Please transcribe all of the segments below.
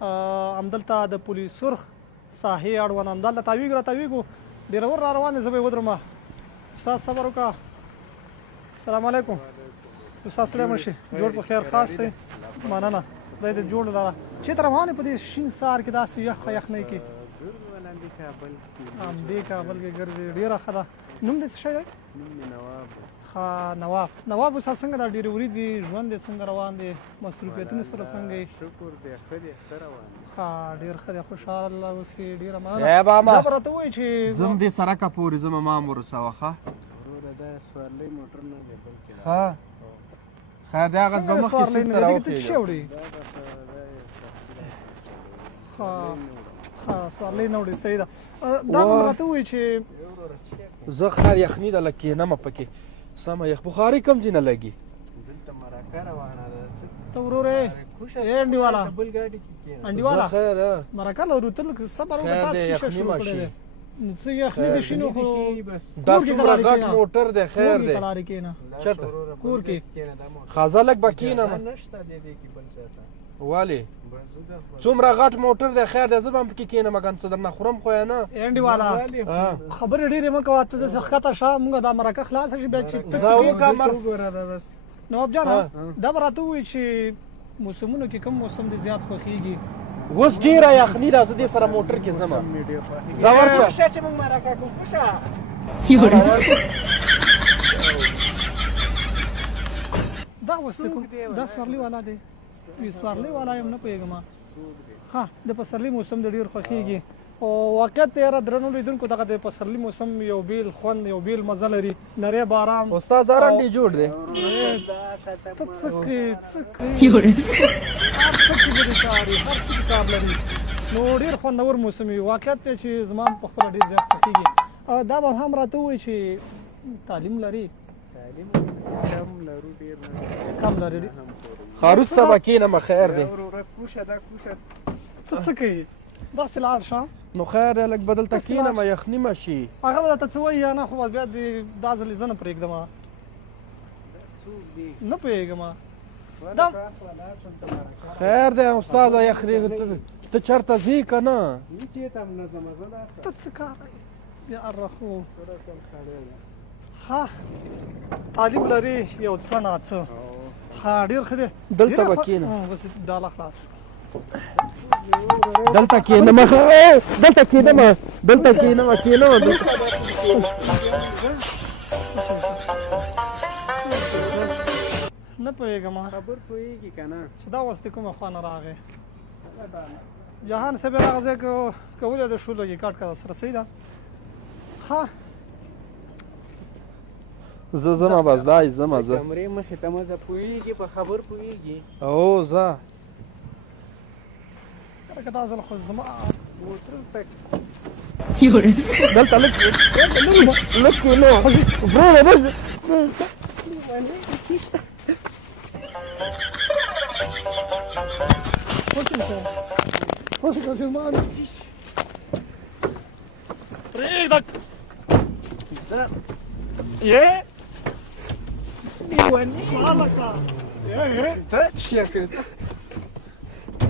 همدلته د پولیس سرخ ساحې اړوند همدلته تاویږو ډېرور را روان دی، زه به یې ودرم. استاد صبر وکړه. السلام علیکم. استاد سلیمان شي جوړ په خیر خاص دی. مننه. دی د جوړ لاره چېرته روان یې په دې شین سهار کې داسې یخنۍ کې؟ همدې کابل کې ګرځې، ډېره ښه ده. نوم دې څه شی دی؟ ښه نواب استاد څنګه دا ډېروري دي، ژوند دې څنګه روان دی، مصروفیتونو سره څنګه یې؟ شکر دی ښه دی ښه روان دی. ښه ډېر ښه دی، خوشحاله اوسې. ډېره مننه. دا به راته ووایي چې ځم دې سړکه پورې ځم ما هم ورسوه. ښه وروره دا سوارلۍ موټر نه دی بلکې ښه خیر دی هغه به مخکې سیټ ته راوخېږه. ښه سوارلۍ نه وړې، صحیح ده. دا به راته ووایي چې زه خیر یخني ده لږ کښېنمه پکې سمه یخ بخاري کم ځای نه لګي. دلته مرکه روانه ده. ته ورورې انډیواله بل ګاډي کې کېنه. انډیواله خیر مرکه لرو ته لږ صبر وکړه. تا څه شی شروع کړی دی؟ څه یخني دې شي نو خو دا څومره غټ موټر دی. خیر دی کلارې کېنه چېرته کور کې خازه لږ به کښېنم. نشته دی دې کې بل چاته ولې څومره غټ موټر دی. خیر دی زه به هم پکې کښېنم ګن څه درنه خورم خو یا نه. انډیواله خبرې ډېرې مه کوه. ته داسې ښکته شه موږ دا مرکه خلاصه شي بیا چې زه وکړم. وګوره دا بس نواب جانه دا به راته ووایي چې موسمونو کې کوم موسم دې زیات خوښېږي؟ اوس ډېره یخني ده، زه دې سره موټر کې ځم. زه ورشه چې موږ مرکه کوو کوشه دا اوس دا سوارلۍ والا دی. وی سوارلۍ والا یم نه پوهېږم. ښه د پسرلي موسم د ډېر خوښېږي او واقعیت یاره درنو لیدونکو دغه د پسرلي موسم یو بیل خوند یو بیل مزه لري. نری باران استاد ارنډي جوړ دی. ته څه کوې څه کوې هر څه کې به دې کار وي، هر څه کې کار لري. نو ډېر خوندور موسم وي. واقعیت دی چې زما په خپله ډېر زیات خوښېږي. دا به هم راته ووایي چې تعلیم لري؟ تعلیم کم لرو ډېر نه کم لري. ښه وروسته به کښېنم. خیر دی وروره کوشه دا کوشه ته څه کوې؟ داسې لاړ شه. نو خیر دی لږ به دلته کښېنم یخني مه شي. هغه به درته څه وایي یا نه؟ خو بیا دې دا ځلې زه نه پرېږدم. نه پوهېږم. خیر دی استاده یخني ته چېرته ځې که نه؟ ته څه کار یا الرخو ښه تعلیم لري یو څه ناڅه. ښه ډېر ښه دی. دلته به کښېنم. بس ډاله خلاصه دلته کښېنم. دلته کښېنم دلته کښېنم نه پوهېږم. خبر پوهېږي که نه چې دا اوس د کومه خوا نه راغی؟ جهان صاحب یې هغه ځای کولی د شو لږې کټ کړه سره صحیح ده. ښه زه ځمه بس دای ځمه زه کمرې مخې ته مه ځه. پوهېږي په خبر پوهېږي. او ځه که دا ځل خو زما موټر تک دلته لږ کښېنه وروره پرېږده یې لیوني هلکه ته چیا کوې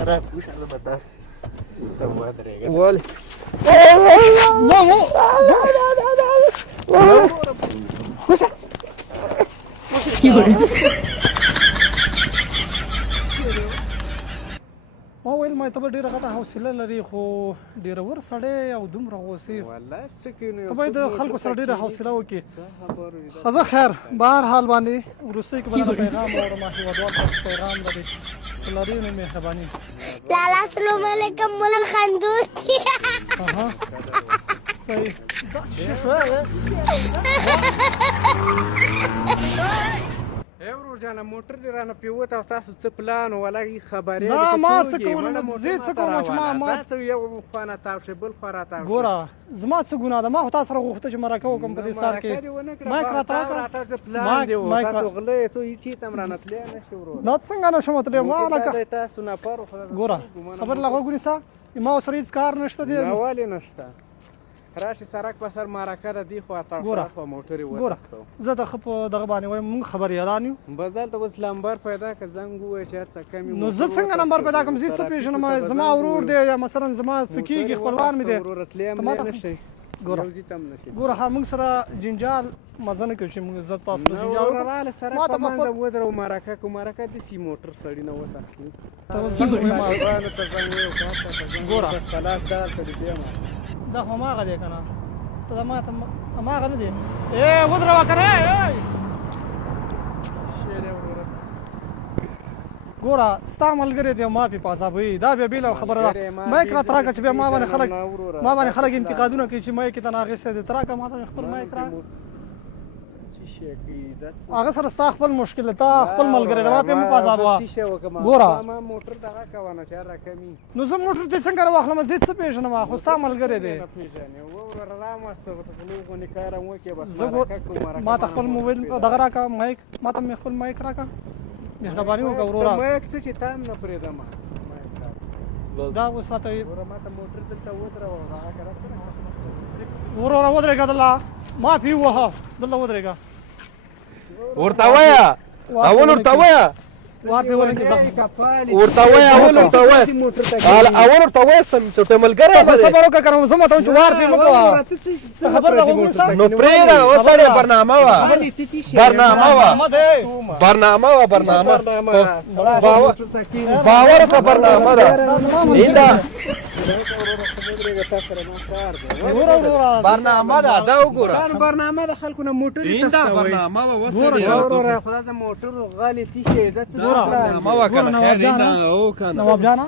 را کوشه زه به دا ته ودرېږه. ولې ما ویل ما ته به ډېره غټه حوصله لري خو ډېرور سړی او دومره غوسې والله څه کوي نو ته باید د خلکو سره ډېره حوصله وکړې. ښه خیر بهر حال باندې وروستۍ کې به دغه پیغام واورم. هېوادوال تاسو پیغام لري څه لري نو مهرباني. لالا السلام علیکم مولا خندور صحیح دا څه شوی ورور جانه موټر دې رانه پېوت او تاسو څه پلان ولا خبرې دا ما څه کول زه څه کوم چې ما څه یو خوا نه تاو شي بل خوا را تاو شي. ګوره زما څه ګناه ده؟ ما خو تاسو سره غوښته چې مرکه وکړم په دې سهار کې. مایک راته راته څه پلان دی و تاسو غلې څو هیڅ هم رانه تللی نه شي ورور. دا څنګه نه شم تللی؟ ما لکه تاسو نه پاره ګوره خبر لا غوږ ونیسه ما سره هېڅ کار نشته دی. ولې نشته؟ راشي سرک په سر مرکه ده دی خوا تا ګوره. خوا موټر ګوره زه د ښه په دغه باندې وایم موږ خبر اعلان یو بس دلته اوس لمبر پیدا که زنګ ووایه چې هر څه کمې نو زه څنګه نمبر پیدا کړم زه څه پیژنم زما ورور دی یا مثلا زما څه کېږي خپلوان مې دی وروره تللی ته ما هم ته نه شي ګوره. یو ځي ته هم نه شي ګوره موږ سره جنجال مزه نه کوي چې موږ زه تاسو سره جنجال وروره وکړم راله سرک ما په ته په منځه خپل- ودرو مرکه که مرکه داسې موټر سړي نه وتښتي ته اوس زنګ وهې ما طالبانو ته زنګ ووایو خوا ته ته زنګ ګوره. ووایو، بس خلاص دلته دې بیا ما دا خو هماغه دی که نه ته دا ما ته هماغه نه دی ودروه که نه شعر یې وروره. ګوره ستا ملګری دی ما پې په عذابوي دا بیا بېله خبره ده ملګری ما مایک دې راته راکړه چې بیا ما باندې پیژنم خلک نه وروره. ما باندې خلک دا- انتقادونه کوي چې مایک یې ته نه اخیستی دی ته راکړه ما ته مې خپل مایک را څه شی کوي دا څه- هغه سره ستا خپل مشکل دی تا خپل ملګری دی ما پې مه په عذابوه څه شی وکړم؟ ګوره. ما موټر دغه کوه نه چې هر راکمي نو زه موټر دې څنګه راواخلم زه څه پېژنم خو ستا ملګری دی نه پېژنې وروره رامسته ورته خولې غونې کار هم وکړې بس زه مرکه کو مرکه ما ته باندې خپل موبایل پیدا. دغه راکړه مایک ما ته مې خپل مایک راکړه مهرباني وکړه وروره مایک څه چې تا هم نه پرېږدم مایک راکړه. دا اوس راته وروره ما ته موټر دلته ودروه هغه که راڅه وروره ودرېږه دلته ما پې ووهه دلته ودرېږه ورته وایه اول ورته وایه وار پې ولګېږه ورته وایه اول ورته وایه اول ورته وایه سم چې ته ملګری نه دی صبر وکړه کنه زه ماته وایم چې وار پې مه کوه خبر راغلی ونیسه. نو پرېږده اوس سړی برنامه وه برنامه وه احمد ای برنامه وه برنامه باور وکړه برنامه ده اینده وروره وروره برنامه ده دا وګوره برنامه د خلکو نه موټر اینده برنامه وه وروره خدا د موټر غالي تیشه د څه برنامه وه کنه نواب خیر جانه. اینده او کنه نواب جانه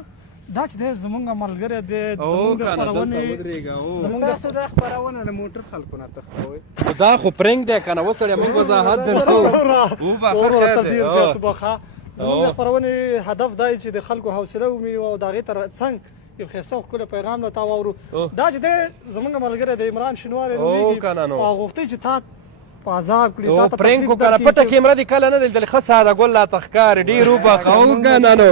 دا چې دی زمونږ ملګری دی او زمونږ کنه دلته خپرونې ودرېږه او زمونږ تاسو د خبرونه د موټر خلکو نه تښتوئ دا خو پرنګ دی کنه اوس سړی موږ وضاحت درکو او به وروره خیر ته دی ډېر او. زیات وبخښه زمونږ د خپرونې هدف دا دی چې د خلکو حوصله ومي او د هغې تر څنګ یو ښایسته او ښکلی پیغام له تا واورو دا چې دی زمونږ ملګری د عمران شینواری او کنه نو. او غوښتي چې تا په عذاب کړي او تا ته پرنګ تکلیف کو کنه درکړي پټه چې- کیمره دی کله نه لیدل ښه ساده ګل لا تخکار ډیر وبخه او کنه نو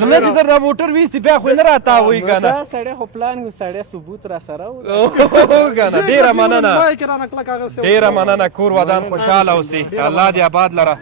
غله دې در موټر ویسی بیا خو نه راتاوي کنه دا سړی خو پلان و سړی ثبوت را سره و او کنه ډیره مننه ما یې کرانه کلک هغه څه ډیره مننه کور ودان خوشاله اوسې الله دې آباد لره